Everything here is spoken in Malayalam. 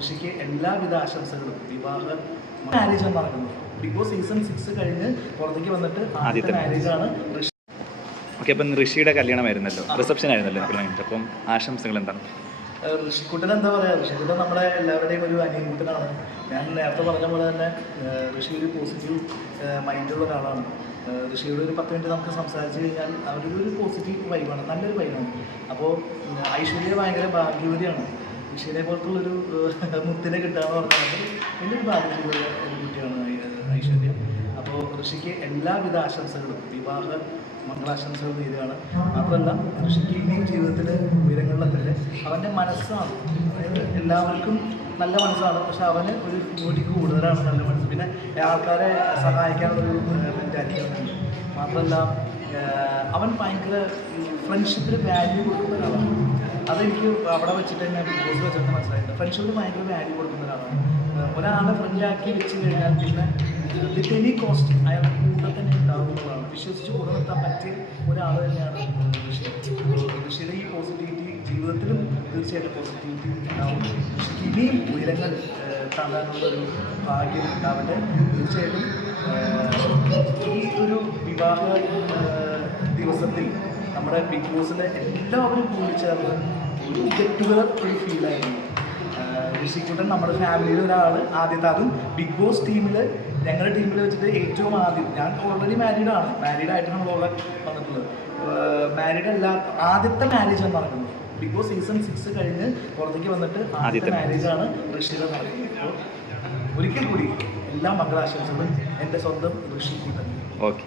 ഋഷിക്ക് എല്ലാവിധ ആശംസകളും. വിവാഹ മാരേജ് ആണ് നടക്കുന്നത് ബിഗ് ബോസ് സീസൺ സിക്സ് കഴിഞ്ഞ് പുറത്തേക്ക് വന്നിട്ട് ആദ്യത്തെ മാരേജ് ആണ് ഋഷി. ഓക്കെ അപ്പം ഋഷിയുടെ കല്യാണമായിരുന്നല്ലോ. റിസപ്ഷൻ ആയിരുന്നല്ലോ കഴിഞ്ഞിട്ട്. അപ്പം ആശംസകൾ എന്താണ്? ഋഷിക്കുട്ടൻ എന്താ പറയുക ഋഷിക്കുട്ടൻ നമ്മുടെ എല്ലാവരുടെയും ഒരു അനിയൻകുട്ടനാണ്. ഞാൻ നേരത്തെ പറഞ്ഞ പോലെ തന്നെ ഋഷി ഒരു പോസിറ്റീവ് മൈൻഡുള്ള ഒരാളാണ്. ഋഷിയോട് ഒരു പത്ത് മിനിറ്റ് നമുക്ക് സംസാരിച്ച് കഴിഞ്ഞാൽ അവരുടെ ഒരു പോസിറ്റീവ് വൈബാണ് നല്ലൊരു വൈബാണ് അപ്പോൾ ഐശ്വര്യ ഭയങ്കര ഭാഗ്യവതിയാണ്. ഋഷിനെ പോലത്തുള്ളൊരു മുത്തിനെ കിട്ടുക എന്ന് പറഞ്ഞാൽ വലിയൊരു ഭാഗ്യവതിയുള്ള ഒരു കുട്ടിയാണ് ഐശ്വര്യ. അപ്പോൾ ഋഷിക്ക് എല്ലാവിധ ആശംസകളും വിവാഹ മംഗളാശംസകൾ നേരുകയാണ്. മാത്രമല്ല ഋഷിക്ക് ഇനിയും ജീവിതത്തിൽ ഉയരങ്ങളിലെത്തല്ലേ അവന്റെ മനസ്സാണ്. അതായത് എല്ലാവർക്കും നല്ല മനസ്സാണ് പക്ഷെ അവന് ഒരു ജോലി കൂടുതലാണ് നല്ല മനസ്സ്. പിന്നെ ആൾക്കാരെ മെന്റാലിറ്റി അവനുണ്ട് മാത്രമല്ല അവൻ ഭയങ്കര ഫ്രണ്ട്ഷിപ്പിന് വാല്യൂ കൊടുക്കുന്ന ഒരാളാണ്. അതെനിക്ക് അവിടെ വെച്ചിട്ട് തന്നെ ബോസ് വെച്ചിട്ട് മനസ്സിലായിട്ടുണ്ട്. ഫ്രണ്ട്ഷിപ്പിന് ഭയങ്കര വാല്യൂ കൊടുക്കുന്ന ഒരാളാണ്. ഒരാളെ ഫ്രണ്ടിലാക്കി വെച്ച് കഴിഞ്ഞാൽ പിന്നെ വിത്ത് എനി കോസ്റ്റ് അയാളുടെ കൂടെ തന്നെ ഉണ്ടാകുന്നതാണ് വിശ്വസിച്ച് കൂടെ നിർത്താൻ പറ്റിയ ഒരാൾ തന്നെയാണ് ഋഷി. ഋഷിയുടെ ഈ പോസിറ്റിവിറ്റി ജീവിതത്തിലും തീർച്ചയായിട്ടും പോസിറ്റിവിറ്റി ഉണ്ടാവും. ഇനിയും ഉയരങ്ങൾ താങ്ങാനുള്ളൊരു ഭാഗ്യം ഉണ്ടാവട്ടെ. തീർച്ചയായിട്ടും ഈ ഒരു വിവാഹ ദിവസത്തിൽ നമ്മുടെ ബിഗ് ബോസിലെ എല്ലാവരും കൂടി ചേർന്ന് ഒരു ഗെറ്റ് ടുഗദർ ഒരു ഫീലായിരുന്നു ഋഷിക്കുട്ടൻ നമ്മുടെ ഫാമിലിയിൽ ഒരാൾ ആദ്യത്തെ അതും ബിഗ് ബോസ് ടീമിൽ ഞങ്ങളുടെ ടീമിൽ വെച്ചിട്ട് ഏറ്റവും ആദ്യം ഞാൻ ഓൾറെഡി മാരീഡ് ആണ്. മാരീഡ് ആയിട്ട് നമ്മൾ വന്നിട്ടുള്ളത്. മാരീഡ് അല്ലാത്ത ആദ്യത്തെ മാരേജ് ആണ് പറയുന്നത് ബിഗ് ബോസ് സീസൺ സിക്സ് കഴിഞ്ഞ് പുറത്തേക്ക് വന്നിട്ട് ആദ്യത്തെ മാരേജ് ആണ് ഋഷിയുടെ നടക്കുന്നത് ഒരിക്കൽ കൂടി എല്ലാ മംഗളാശംസകളും എന്റെ സ്വന്തം ഋഷിക്കുട്ടൻ. ഓക്കെ